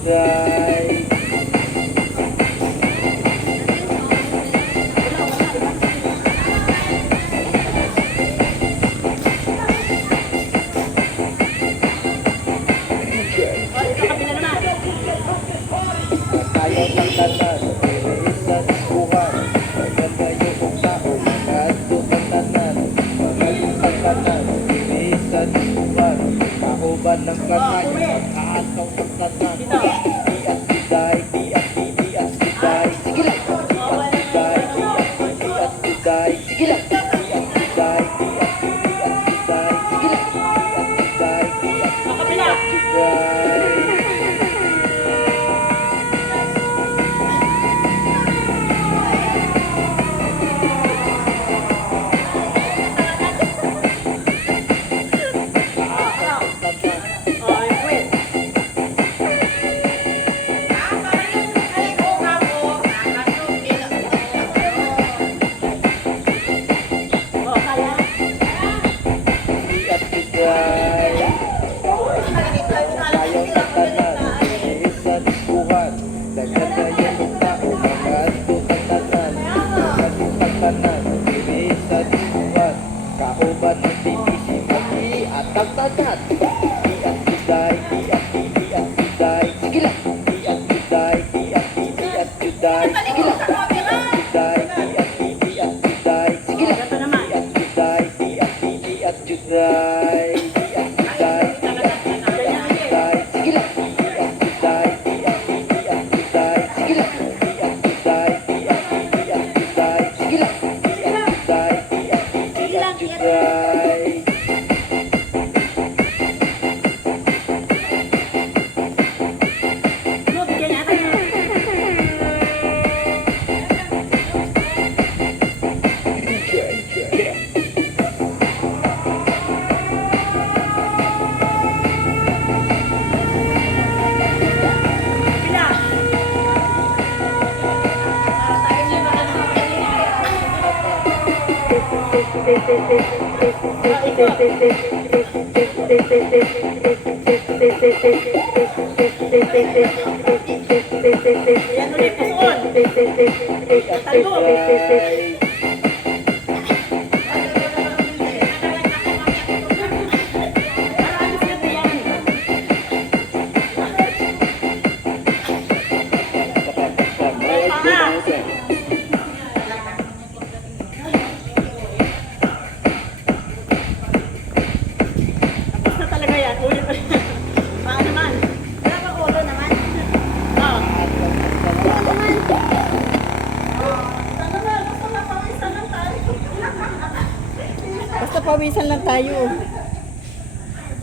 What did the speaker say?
Juday. Tayo ng tanan, isang buwan. Maganda yung tao, mga tumatanan. Mga tumatanan, isang buwan. Kauban ng kanay, mag-aataw ng tanan. Di at juday, di at juday. Sige lang! Di at juday, di at juday. Sige lang! Di at juday, di at juday. Sige lang! Di at juday, di at juday. Kauban ng TPC magi at tagtagat. Di at juday, di at juday. Sige lang. Di at juday, di at juday. Sige lang. Di at juday, di at juday. Sige lang. Di at juday, di at juday. Di at juday, di at juday. Sige lang. Di at juday, di at juday. Sige lang. Di at juday, di at juday. Sige lang. Di at juday, di at juday. Yan ulit puson. Tago. Basta pawisan lang tayo.